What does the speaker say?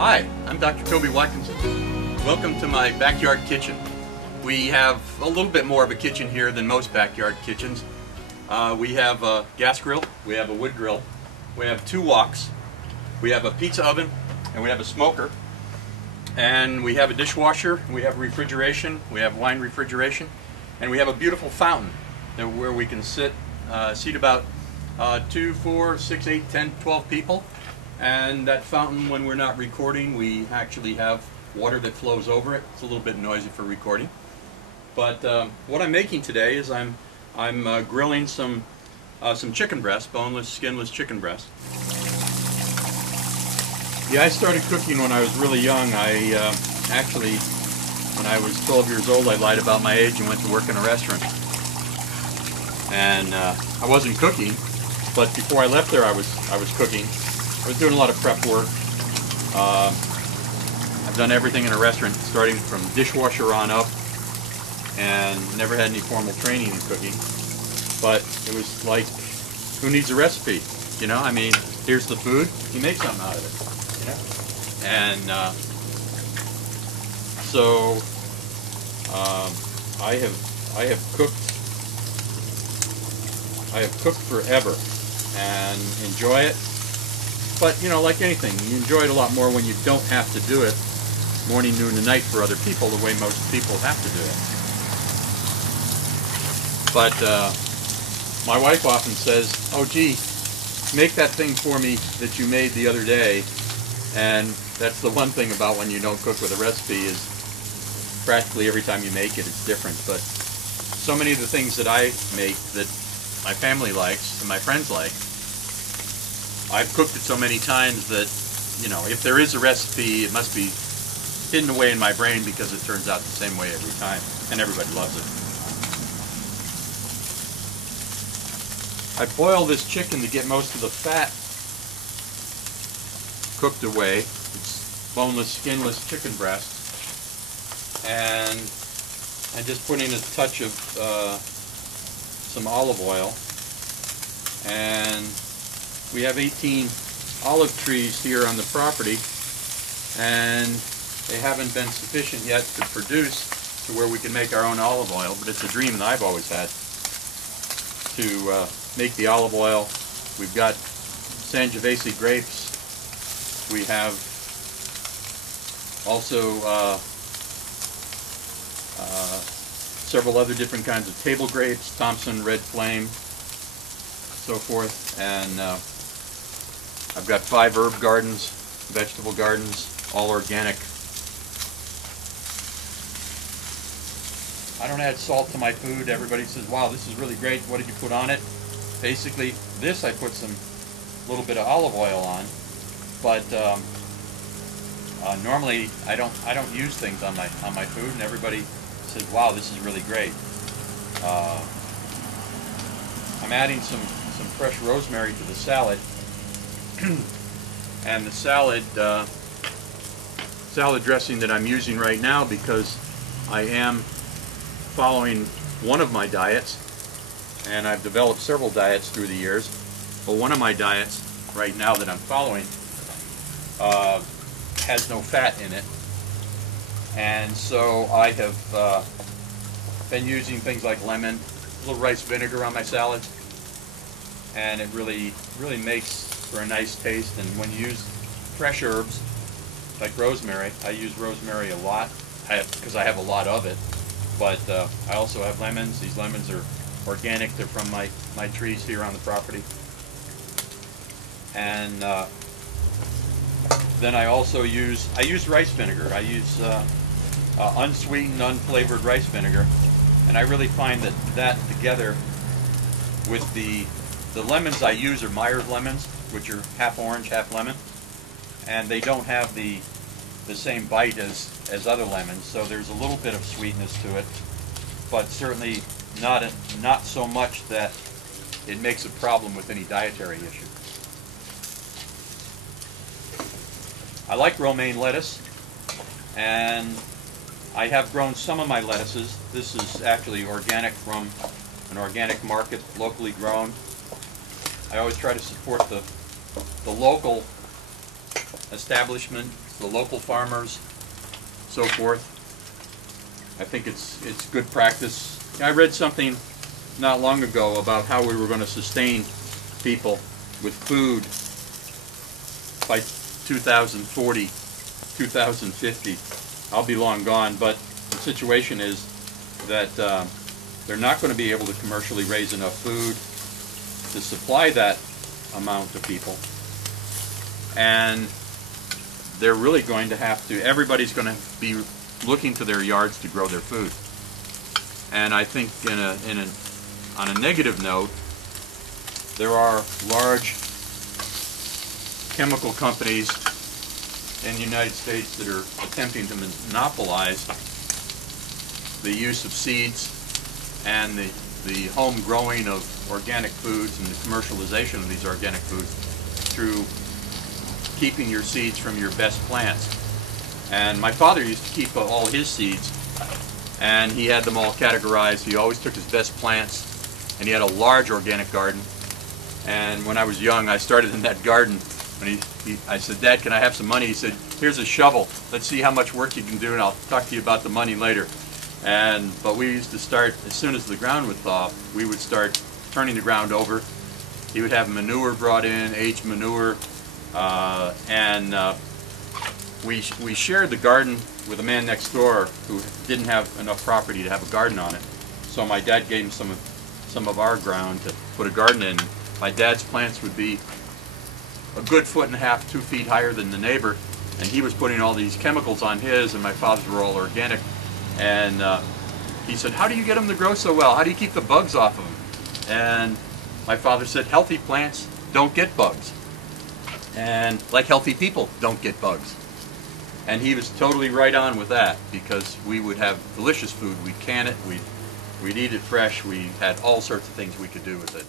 Hi, I'm Dr. Toby Watkinson. Welcome to my backyard kitchen. We have a little bit more of a kitchen here than most backyard kitchens. We have a gas grill, we have a wood grill, we have two woks, we have a pizza oven, and we have a smoker. And we have a dishwasher, we have refrigeration, we have wine refrigeration, and we have a beautiful fountain where we can seat about 2, 4, 6, 8, 10, 12 people. And that fountain, when we're not recording, we actually have water that flows over it. It's a little bit noisy for recording. But what I'm making today is I'm grilling some chicken breast, boneless, skinless chicken breast. Yeah, I started cooking when I was really young. Actually, when I was 12 years old, I lied about my age and went to work in a restaurant. And I wasn't cooking, but before I left there, I was cooking. I was doing a lot of prep work. I've done everything in a restaurant, starting from dishwasher on up, and never had any formal training in cooking. But it was like, who needs a recipe? You know, I mean, here's the food, you make something out of it. You know? And so I have cooked forever and enjoy it. But, you know, like anything, you enjoy it a lot more when you don't have to do it morning, noon, and night for other people the way most people have to do it. But my wife often says, oh gee, make that thing for me that you made the other day. And that's the one thing about when you don't cook with a recipe is practically every time you make it, it's different. But so many of the things that I make that my family likes and my friends like, I've cooked it so many times that, you know, if there is a recipe, it must be hidden away in my brain because it turns out the same way every time, and everybody loves it. I boil this chicken to get most of the fat cooked away. It's boneless, skinless chicken breast, and I'm just putting a touch of some olive oil, and we have 18 olive trees here on the property, and they haven't been sufficient yet to produce to where we can make our own olive oil, but it's a dream that I've always had to make the olive oil. We've got Sangiovese grapes. We have also several other different kinds of table grapes, Thompson, Red Flame, so forth, and I've got 5 herb gardens, vegetable gardens, all organic. I don't add salt to my food. Everybody says, wow, this is really great. What did you put on it? Basically, this I put some little bit of olive oil on, but normally I don't use things on my food, and everybody says, wow, this is really great. I'm adding some fresh rosemary to the salad. And the salad dressing that I'm using right now, because I am following one of my diets, and I've developed several diets through the years, but one of my diets right now that I'm following has no fat in it, and so I have been using things like lemon, a little rice vinegar on my salads, and it really makes for a nice taste. And when you use fresh herbs like rosemary, I use rosemary a lot because I have a lot of it, but I also have lemons. These lemons are organic. They're from my trees here on the property. And then I also use rice vinegar. I use unsweetened, unflavored rice vinegar, and I really find that together with the lemons I use are Myers lemons, which are half orange, half lemon, and they don't have the same bite as other lemons, so there's a little bit of sweetness to it, but certainly not so much that it makes a problem with any dietary issue. I like romaine lettuce, and I have grown some of my lettuces. This is actually organic from an organic market, locally grown. I always try to support the local establishment, the local farmers, so forth. I think it's good practice. I read something not long ago about how we were going to sustain people with food by 2040, 2050. I'll be long gone, but the situation is that they're not going to be able to commercially raise enough food to supply that amount of people, and they're really going to have to, everybody's going to be looking to their yards to grow their food. And I think on a negative note, there are large chemical companies in the United States that are attempting to monopolize the use of seeds and the home growing of organic foods and the commercialization of these organic foods through keeping your seeds from your best plants. And my father used to keep all his seeds, and he had them all categorized. He always took his best plants, and he had a large organic garden. And when I was young, I started in that garden. When I said, "Dad, can I have some money?" He said, "Here's a shovel. Let's see how much work you can do, and I'll talk to you about the money later." But we used to start, as soon as the ground would thaw, we would start turning the ground over. He would have manure brought in, aged manure, we shared the garden with a man next door who didn't have enough property to have a garden on it. So my dad gave him some of our ground to put a garden in. My dad's plants would be a good 1.5 to 2 feet higher than the neighbor, and he was putting all these chemicals on his, and my father's were all organic. And he said, "How do you get them to grow so well? How do you keep the bugs off of them?" And my father said, "Healthy plants don't get bugs. And like healthy people don't get bugs." And he was totally right on with that, because we would have delicious food. We'd can it, we'd eat it fresh, we had all sorts of things we could do with it.